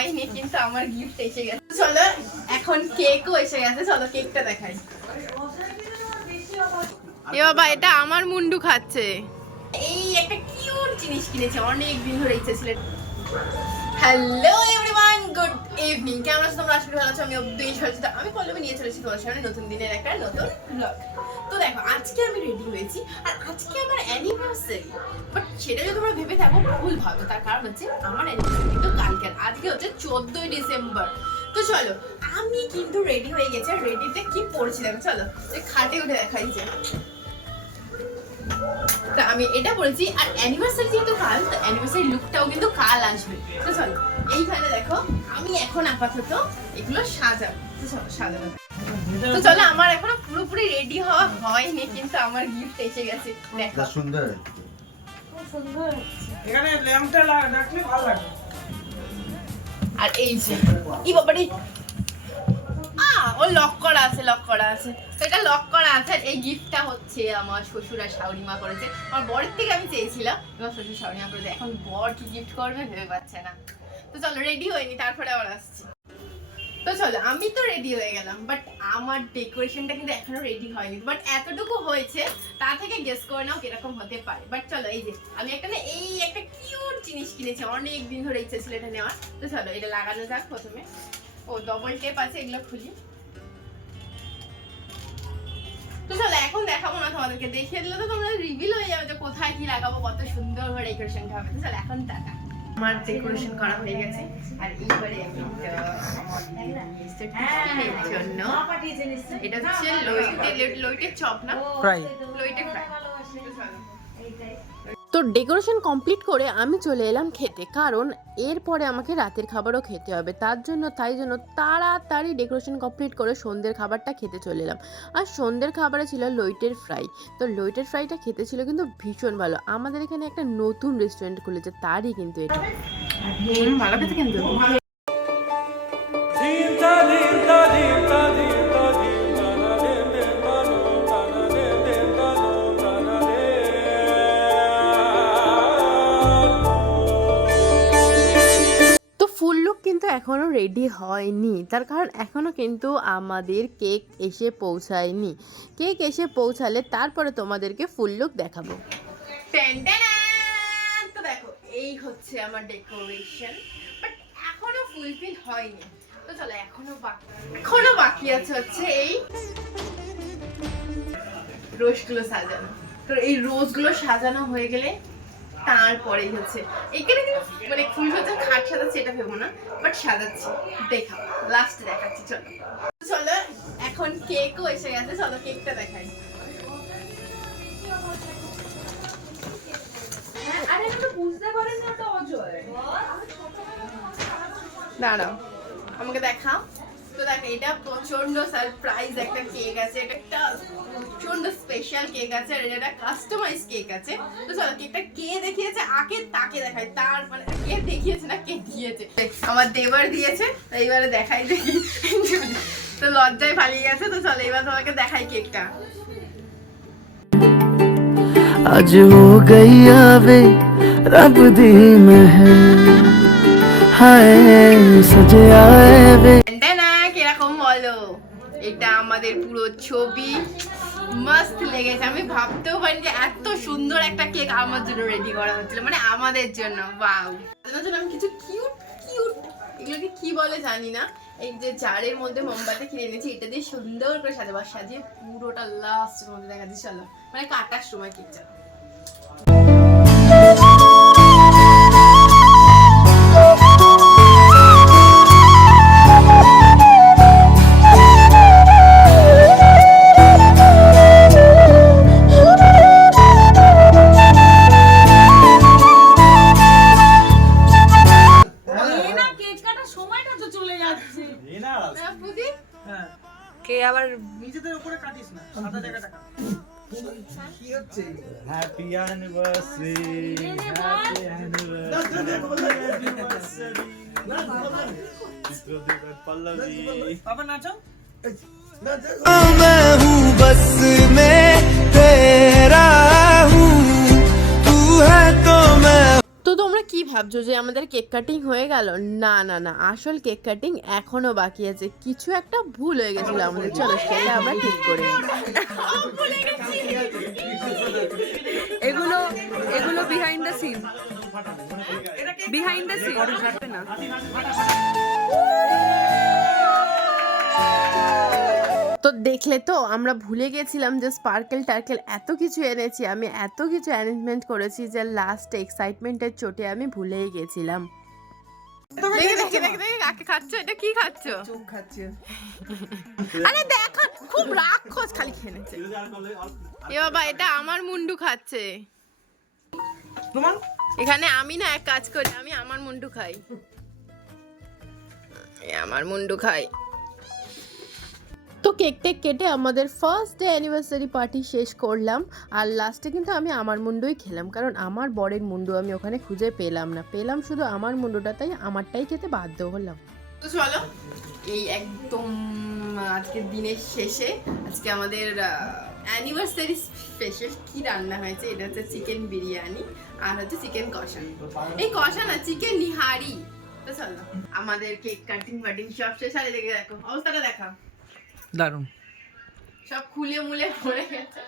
হয়নি, কিন্তু আমার গিফট এসে গেছে। চলো এখন কেকও এসে গেছে, চলো কেকটা দেখাই। এ বাবা, এটা আমার মুন্ডু খাচ্ছে। এই একটা কিউট জিনিস কিনেছে, অনেক দিন ধরে ইচ্ছে ছিল। Hello everyone, good evening. কেমন আছো তোমরা? আশা করি ভালো আছো। আমি বেশ ভালো আছি। আমি পল্লবী নিয়ে চলেছি তোমার সামনে নতুন দিনের একটা নতুন ব্লগ। তো দেখো, আজকে আমি রেডি হয়েছি, আর আজকে আমার অ্যানিভার্সারি। বাট সেটা যদি তোমরা ভেবে থাকো ভুল ভাবে, তার কারণ হচ্ছে আমার অ্যানিভার্সারি কিন্তু কালকে, আজকে হচ্ছে 14ই ডিসেম্বর। তো চলো, আমি কিন্তু রেডি হয়ে গেছি। আর রেডিতে কি পরেছিলাম চলো খাটে উঠে দেখাই যে তা আমি এটা বলেছি। আর অ্যানিভার্সারি যেহেতু কাল, তো অ্যানিভার্সারি লুকটাও কিন্তু কাল আসবে। তো চলো এইখানে দেখো, আমি এখন আপাতত এগুলো সাজাবো। তো চলো সাজাবো। তো চলো, আমার এখনো পুরোপুরি রেডি হওয়া হয়নি, কিন্তু আমার গিফট এসে গেছে। দেখো সুন্দর সুন্দর। এখানে ল্যাম্পটা রাখলে ভালো লাগে। আর এই যে ই বাবারে, ও লক করা আছে, লক করা আছে। তো এটা লক করা আছে। আর এই গিফটটা হচ্ছে আমার শ্বশুর আর শাশুড়িমা করেছে। আমার বরের থেকে আমি চেয়েছিলাম, আমার শ্বশুর শাশুড়িমা করেছে। এখন বর কি গিফট করবে ভেবে পাচ্ছে না। তো চলো, রেডি হয়নি, তারপরে আবার আসছি। তো চলো, আমি তো রেডি হয়ে গেলাম, বাট আমার ডেকোরেশনটা কিন্তু এখনো রেডি হয়নি। বাট এতটুকু হয়েছে, তা থেকে গেস করে নাও কিরকম হতে পারে। বাট চলো, এই যে আমি একটা না এই একটা কিউট জিনিস কিনেছি, অনেক দিন ধরে ইচ্ছে ছিল এটা নেওয়ার। তো চলো এটা লাগানো যাক প্রথমে। ও ডবল টেপ আছে, এগুলো খুলি। তো চলো, এখন দেখাবো না তোমাদেরকে, দেখিয়ে দিলে তো তোমরা রিভিল হয়ে যাবে যে কোথায় কি লাগাবো, কত সুন্দর ভাবে ডেকোরেশনটা হবে। তো চলো এখন টাটা। আমার ডেকোরেশন করা হয়ে গেছে। আর এইবারে আমি জন্য এটা হচ্ছে লইটের চপ না ফ্রাই, লইটের ফ্রাই। তো ডেকোরেশন কমপ্লিট করে আমি চলে এলাম খেতে, কারণ এরপরে আমাকে রাতের খাবারও খেতে হবে। তাই জন্য তাড়াতাড়ি ডেকোরেশন কমপ্লিট করে সন্ধ্যের খাবারটা খেতে চলে এলাম। আর সন্ধ্যের খাবারে ছিল লইটের ফ্রাই। তো লইটের ফ্রাইটা খেতে ছিল কিন্তু ভীষণ ভালো। আমাদের এখানে একটা নতুন রেস্টুরেন্ট খুলেছে, তারই কিন্তু এটা ভালো খেতে কিন্তু। কিন্তু এখনো রেডি হয়নি, তার কারণ এখনো কিন্তু আমাদের কেক এসে পৌঁছায়নি। কেক এসে পৌঁছালে তারপরে তোমাদেরকে ফুল লুক দেখাবো। তো দেখো, এই হচ্ছে আমার ডেকোরেশন, বাট এখনো ফুলফিল হয়নি। তো চলো, এখনো বাকি আছে হচ্ছে এই রোজগুলো সাজানো। তো এই রোজগুলো সাজানো হয়ে গেলে তারপরেই হচ্ছে এখানে কিন্তু মানে ফুল হচ্ছে খাট সাজাচ্ছে এটা ভেবো না, বাট সাজাচ্ছি, দেখাবো লাস্টে দেখাচ্ছি। চলো চলো, এখন কেকও এসে গেছে, চলো কেকটা দেখাই। দাঁড়াও, আমাকে দেখাও। তো দেখো, এটা প্রচন্ড সারপ্রাইজ একটা কেক আছে। এটা একটা প্রচন্ড স্পেশাল কেক আছে, আর এটা কাস্টমাইজ কেক আছে। তো চলো কেকটা কে দেখিয়েছে আগে তাকে দেখাই। তার মানে কে দেখিয়েছে না কে দিয়েছে, আমার দেবর দিয়েছে। তো এইবারে দেখাই দেখি। তো লজ্জায় পালিয়ে গেছে। তো চলো এবার তোমাকে দেখাই কেকটা। आज हो गई आवे रब दी महल हाय सजे आए वे। কিরকম বলো, এটা আমাদের পুরো ছবি মস্ত লেগেছে। আমি ভাবতেও পারিনি যে এত সুন্দর একটা কেক আমার জন্য রেডি করা হচ্ছিল, মানে আমাদের জন্য। ওয়াও, তার জন্য আমি কিছু কিউট এগুলোকে কি বলে জানি না, এই যে জারের মধ্যে মোমবাতি কিনে এনেছি, এটা দিয়ে সুন্দর করে সাজাবো। সাজিয়ে পুরোটা লাস্টের মধ্যে দেখা দিচ্ছি, চলো মানে কাটার সময় কেকটা। কে আবার নিজেদের উপরে কাটিস না, সাদা জায়গাটা কাট। কি হচ্ছে? Happy anniversary, happy anniversary Chitradeepak Pallavi. বাবা নাচো। मैं हूँ बस मैं तेरा हूँ तू है तो मैं। তো তোমরা তোমরা কি ভাবছো যে আমাদের কেক কাটিং হয়ে গেল? না না না, আসল কেক কাটিং এখনো বাকি আছে। কিছু একটা ভুল হয়ে গেছিল আমাদের, চলো সেটা আমরা ঠিক করে নিই। এগুলো এগুলো behind the scene, behind the scene না। তো দেখলে তো, আমরা ভুলে গেছিলাম যে স্পার্কেল টার্কেল এত কিছু এনেছি, আমি এত কিছু অ্যারেঞ্জমেন্ট করেছি যে লাস্ট এক্সাইটমেন্টের চোটে আমি ভুলেই গেছিলাম। দেখে দেখে দেখে দেখে কাকে খাচ্ছ? এটা কি খাচ্ছ? চোখ খাচ্ছে। আরে দেখো, খুব রাক্ষস, খালি খেয়েছে। এ বাবা, এটা আমার মুন্ডু খাচ্ছে। প্রমাণ? এখানে আমি না এক কাজ করি, আমি আমার মুন্ডু খাই। আমার মুন্ডু খাই। তো কেক টেক কেটে আমাদের ফার্স্ট ডে অ্যানিভার্সারি পার্টি শেষ করলাম। আর লাস্টে কিন্তু আমি আমার মুন্ডুই খেলাম, কারণ আমার বরের মুন্ডু আমি ওখানে খুঁজে পেলাম না, পেলাম শুধু আমার মুন্ডুটা, তাই আমারটাই খেতে বাধ্য হলাম। তো চলো, এই একদম আজকের দিনের শেষে আজকে আমাদের অ্যানিভার্সারি স্পেশাল কি রান্না হয়েছে, এটা হচ্ছে চিকেন বিরিয়ানি আর হচ্ছে চিকেন কষা। এই কষা না, চিকেন নিহারি। তো চলো, আমাদের কেক কাটিং ফাটিং সব শেষ। আর দেখে দেখো অবস্থাটা, দেখা দারুণ, সব খুলে মুলে পড়ে গেছে।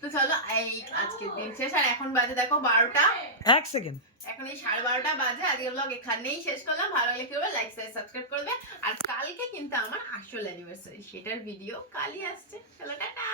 তো চলো, এই আজকের দিন শেষ। আর এখন বাজে দেখো 12টা। 1 সেকেন্ড। এখন এই 12:30 বাজে। আজকের ব্লগ এখানেই শেষ করলাম। ভালো লাগলে কি করবে, লাইক সাবস্ক্রাইব করবে। আর কালকে কিন্তু আমার আসল অ্যানিভার্সারি, সেটার ভিডিও কালই আসছে। চলো টাটা।